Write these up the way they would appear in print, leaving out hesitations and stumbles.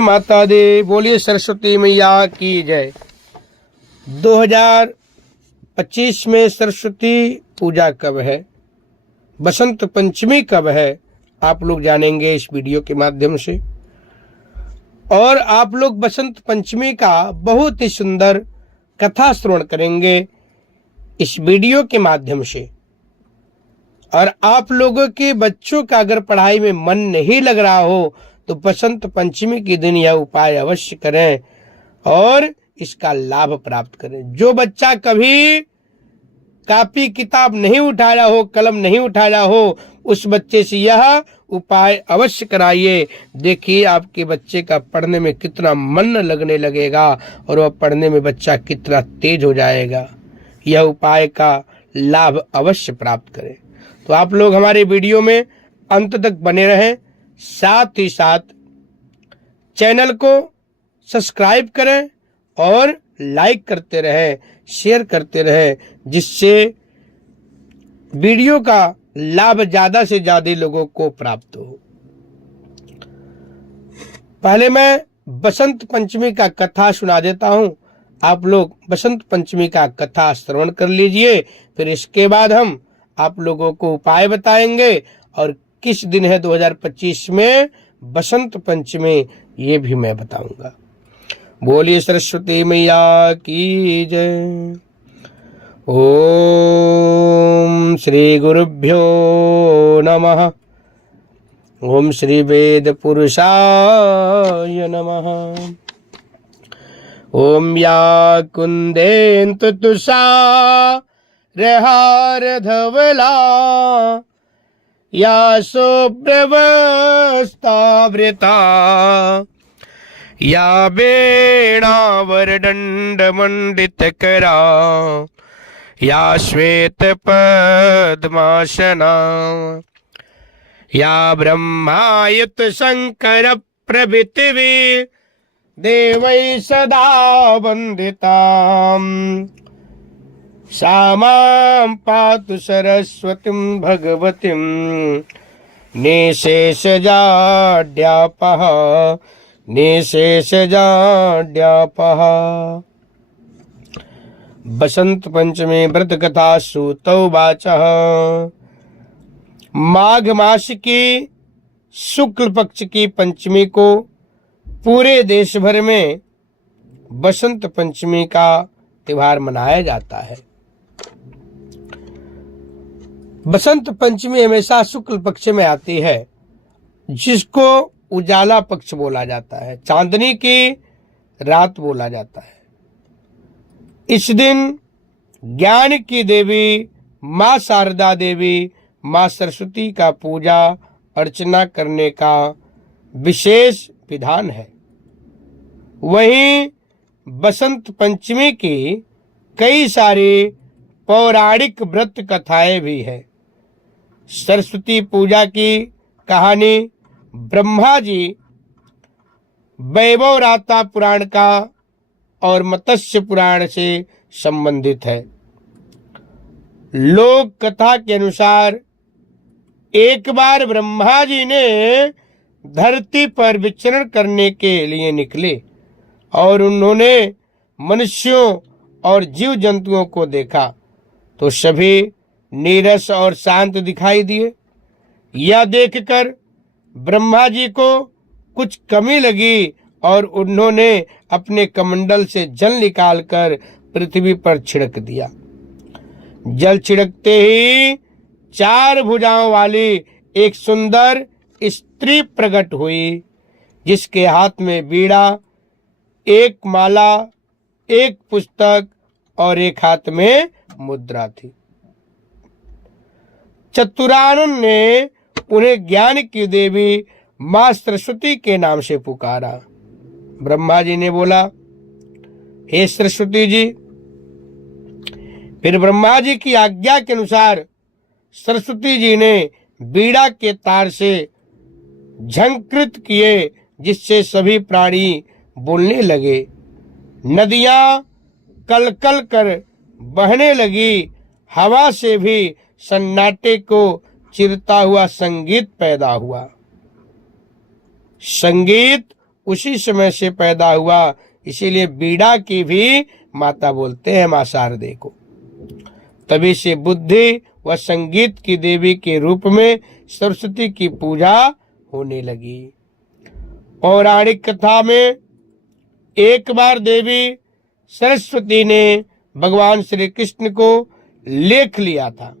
माता दी, बोलिए सरस्वती मैया की जय। 2025 में सरस्वती पूजा कब है, बसंत पंचमी कब है, आप लोग जानेंगे इस वीडियो के माध्यम से। और आप लोग बसंत पंचमी का बहुत ही सुंदर कथा श्रवण करेंगे इस वीडियो के माध्यम से। और आप लोगों के बच्चों का अगर पढ़ाई में मन नहीं लग रहा हो तो बसंत पंचमी के दिन यह उपाय अवश्य करें और इसका लाभ प्राप्त करें। जो बच्चा कभी कॉपी किताब नहीं उठाया हो, कलम नहीं उठाया हो, उस बच्चे से यह उपाय अवश्य कराइए। देखिए आपके बच्चे का पढ़ने में कितना मन लगने लगेगा और वह पढ़ने में बच्चा कितना तेज हो जाएगा। यह उपाय का लाभ अवश्य प्राप्त करें। तो आप लोग हमारे वीडियो में अंत तक बने रहें, साथ ही साथ चैनल को सब्सक्राइब करें और लाइक करते रहें, शेयर करते रहें, जिससे वीडियो का लाभ ज्यादा से ज्यादा लोगों को प्राप्त हो। पहले मैं बसंत पंचमी का कथा सुना देता हूं, आप लोग बसंत पंचमी का कथा श्रवण कर लीजिए। फिर इसके बाद हम आप लोगों को उपाय बताएंगे और किस दिन है 2025 में बसंत पंचमी ये भी मैं बताऊंगा। बोलिए सरस्वती मैया की जय। ओम श्री गुरुभ्यो नमः। ओम श्री वेद पुरुषाय नमः। ओम या कुंदेन्तु तुषारहार धवला या शुभ्रवस्त्रावृता या वेणावरदण्डमण्डितकरा या श्वेत पद्मासना या ब्रह्मायुत शंकर प्रभृतिवी देवै सदा वन्दिताम् सा मां पातु सरस्वतीं भगवतीं निशेषजाड्यापः निशेषजाड्यापः। बसंत पंचमी व्रत कथा सूतौ वाचः। माघ मास की शुक्ल पक्ष की पंचमी को पूरे देश भर में बसंत पंचमी का त्योहार मनाया जाता है। बसंत पंचमी हमेशा शुक्ल पक्ष में आती है, जिसको उजाला पक्ष बोला जाता है, चांदनी की रात बोला जाता है। इस दिन ज्ञान की देवी माँ शारदा देवी, माँ सरस्वती का पूजा अर्चना करने का विशेष विधान है। वहीं बसंत पंचमी की कई सारी पौराणिक व्रत कथाएं भी है। सरस्वती पूजा की कहानी ब्रह्मा जी वैभवराता पुराण का और मत्स्य पुराण से संबंधित है। लोक कथा के अनुसार एक बार ब्रह्मा जी ने धरती पर विचरण करने के लिए निकले और उन्होंने मनुष्यों और जीव जंतुओं को देखा तो सभी नीरस और शांत दिखाई दिए। यह देखकर ब्रह्मा जी को कुछ कमी लगी और उन्होंने अपने कमंडल से जल निकालकर पृथ्वी पर छिड़क दिया। जल छिड़कते ही 4 भुजाओं वाली एक सुंदर स्त्री प्रकट हुई, जिसके हाथ में बीड़ा, एक माला, एक पुस्तक और एक हाथ में मुद्रा थी। चतुरानन ने उन्हें ज्ञान की देवी मां सरस्वती के नाम से पुकारा। ब्रह्मा जी ने बोला, हे सरस्वती जी। फिर ब्रह्मा जी की आज्ञा के अनुसार सरस्वती जी ने बीड़ा के तार से झंकृत किए, जिससे सभी प्राणी बोलने लगे। नदियां कलकल कर बहने लगी। हवा से भी सन्नाटे को चिरता हुआ संगीत पैदा हुआ। संगीत उसी समय से पैदा हुआ, इसीलिए बीड़ा की भी माता बोलते हैं मां शारदे को। तभी से बुद्धि व संगीत की देवी के रूप में सरस्वती की पूजा होने लगी। पौराणिक कथा में एक बार देवी सरस्वती ने भगवान श्री कृष्ण को लेख लिया था,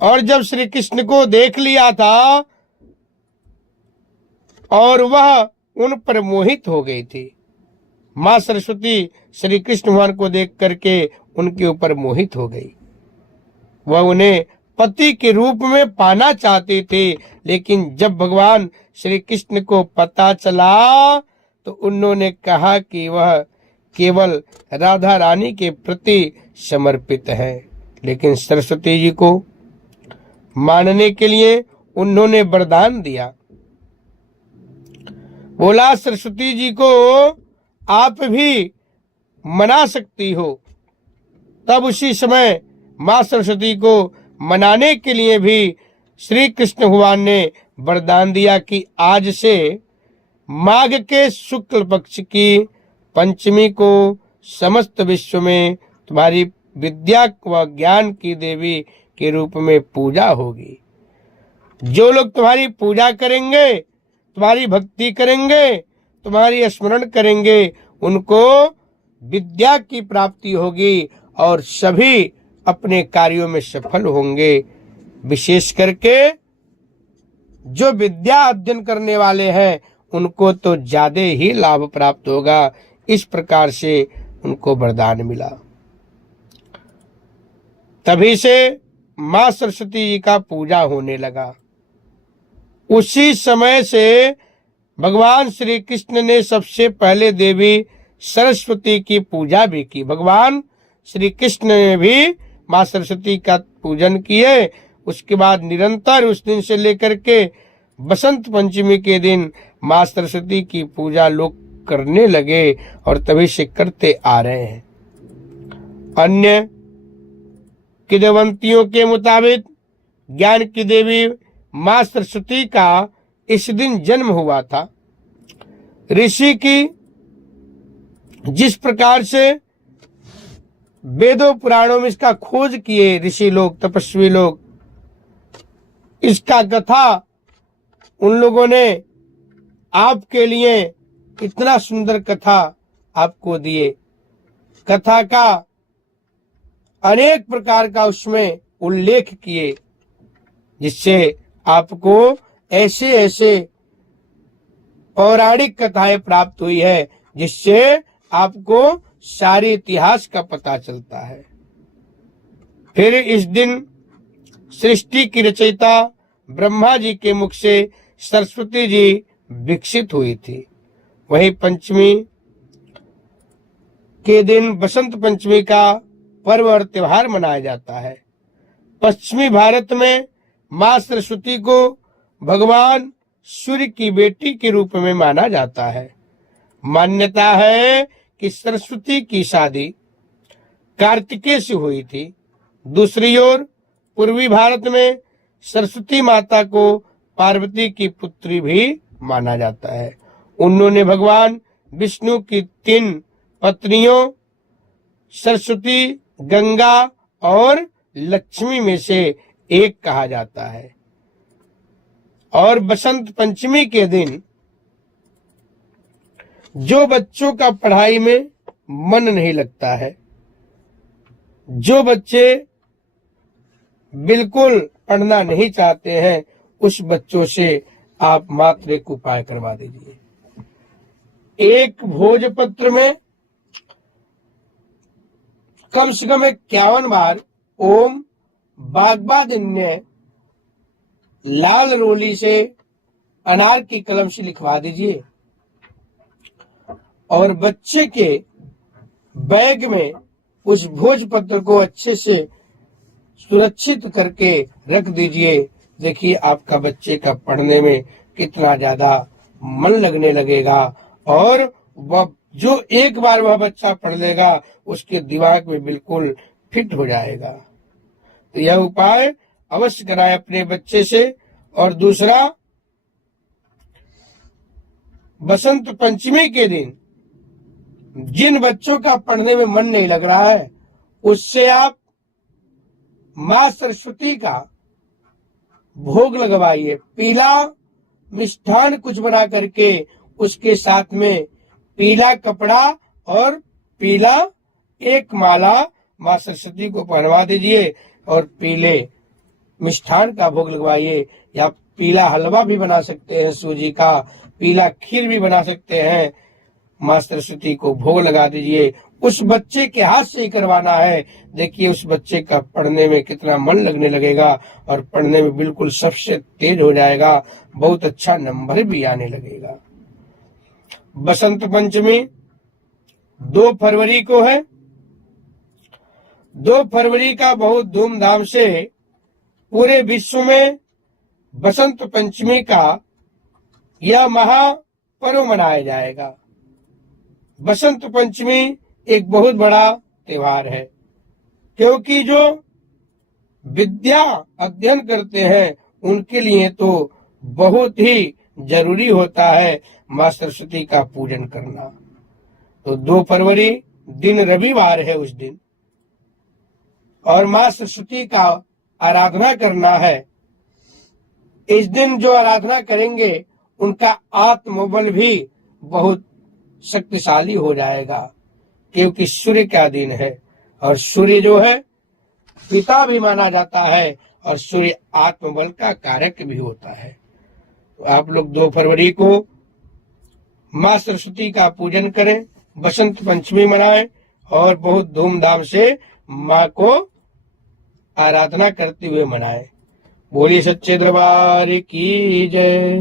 और जब श्री कृष्ण को देख लिया था और वह उन पर मोहित हो गई थी। मां सरस्वती श्री कृष्ण भगवान को देख करके उनके ऊपर मोहित हो गई। वह उन्हें पति के रूप में पाना चाहती थी, लेकिन जब भगवान श्री कृष्ण को पता चला तो उन्होंने कहा कि वह केवल राधा रानी के प्रति समर्पित है। लेकिन सरस्वती जी को मानने के लिए उन्होंने वरदान दिया। बोला, सरस्वती जी को आप भी मना सकती हो। तब उसी समय मां सरस्वती को मनाने के लिए भी श्री कृष्ण भगवान ने वरदान दिया कि आज से माघ के शुक्ल पक्ष की पंचमी को समस्त विश्व में तुम्हारी विद्या व ज्ञान की देवी के रूप में पूजा होगी। जो लोग तुम्हारी पूजा करेंगे, तुम्हारी भक्ति करेंगे, तुम्हारी स्मरण करेंगे, उनको विद्या की प्राप्ति होगी और सभी अपने कार्यों में सफल होंगे। विशेष करके जो विद्या अध्ययन करने वाले हैं उनको तो ज्यादा ही लाभ प्राप्त होगा। इस प्रकार से उनको वरदान मिला। तभी से मां सरस्वती जी का पूजा होने लगा। उसी समय से भगवान श्री कृष्ण ने सबसे पहले देवी सरस्वती की पूजा भी की। भगवान श्री कृष्ण ने भी मां सरस्वती का पूजन किए। उसके बाद निरंतर उस दिन से लेकर के बसंत पंचमी के दिन मां सरस्वती की पूजा लोग करने लगे और तभी से करते आ रहे हैं। अन्य किंवदंतियों के मुताबिक ज्ञान की देवी मां सरस्वती का इस दिन जन्म हुआ था। ऋषि की जिस प्रकार से वेदों पुराणों में इसका खोज किए ऋषि लोग, तपस्वी लोग, इसका कथा उन लोगों ने आपके लिए इतना सुंदर कथा आपको दिए। कथा का अनेक प्रकार का उसमें उल्लेख किए, जिससे आपको ऐसे ऐसे पौराणिक कथाएं प्राप्त हुई है, जिससे आपको सारे इतिहास का पता चलता है। फिर इस दिन सृष्टि की रचयिता ब्रह्मा जी के मुख से सरस्वती जी विकसित हुई थी। वही पंचमी के दिन बसंत पंचमी का पर्व और त्योहार मनाया जाता है। पश्चिमी भारत में मां सरस्वती को भगवान सूर्य की बेटी के रूप में माना जाता है। मान्यता है कि सरस्वती की शादी कार्तिकेय से हुई थी। दूसरी ओर पूर्वी भारत में सरस्वती माता को पार्वती की पुत्री भी माना जाता है। उन्होंने भगवान विष्णु की 3 पत्नियों सरस्वती, गंगा और लक्ष्मी में से एक कहा जाता है। और बसंत पंचमी के दिन जो बच्चों का पढ़ाई में मन नहीं लगता है, जो बच्चे बिल्कुल पढ़ना नहीं चाहते हैं, उस बच्चों से आप मात्र एक उपाय करवा दीजिए। एक भोजपत्र में कम से कम 51 बार ओम बागबादिन्य लाल रोली से अनार की कलम से लिखवा दीजिए और बच्चे के बैग में उस भोजपत्र को अच्छे से सुरक्षित करके रख दीजिए। देखिए आपका बच्चे का पढ़ने में कितना ज्यादा मन लगने लगेगा और वह जो एक बार वह बच्चा पढ़ लेगा उसके दिमाग में बिल्कुल फिट हो जाएगा। तो यह उपाय अवश्य कराएं अपने बच्चे से। और दूसरा, बसंत पंचमी के दिन जिन बच्चों का पढ़ने में मन नहीं लग रहा है, उससे आप मां सरस्वती का भोग लगवाइए। पीला मिष्ठान कुछ बना करके उसके साथ में पीला कपड़ा और पीला एक माला मां सरस्वती को पहनवा दीजिए और पीले मिष्ठान का भोग लगवाइए। या पीला हलवा भी बना सकते हैं सूजी का, पीला खीर भी बना सकते हैं, मां सरस्वती को भोग लगा दीजिए। उस बच्चे के हाथ से ही करवाना है। देखिए उस बच्चे का पढ़ने में कितना मन लगने लगेगा और पढ़ने में बिल्कुल सबसे तेज हो जाएगा, बहुत अच्छा नंबर भी आने लगेगा। बसंत पंचमी 2 फरवरी को है। 2 फरवरी का बहुत धूमधाम से पूरे विश्व में बसंत पंचमी का यह महापर्व मनाया जाएगा। बसंत पंचमी एक बहुत बड़ा त्योहार है, क्योंकि जो विद्या अध्ययन करते हैं उनके लिए तो बहुत ही जरूरी होता है मां सरस्वती का पूजन करना। तो 2 फरवरी दिन रविवार है उस दिन, और मां सरस्वती का आराधना करना है। इस दिन जो आराधना करेंगे उनका आत्मबल भी बहुत शक्तिशाली हो जाएगा, क्योंकि सूर्य का दिन है और सूर्य जो है पिता भी माना जाता है और सूर्य आत्मबल का कारक भी होता है। तो आप लोग 2 फरवरी को मां सरस्वती का पूजन करें, बसंत पंचमी मनाएं और बहुत धूमधाम से मां को आराधना करते हुए मनाएं। बोलिए सच्चे दरबार की जय।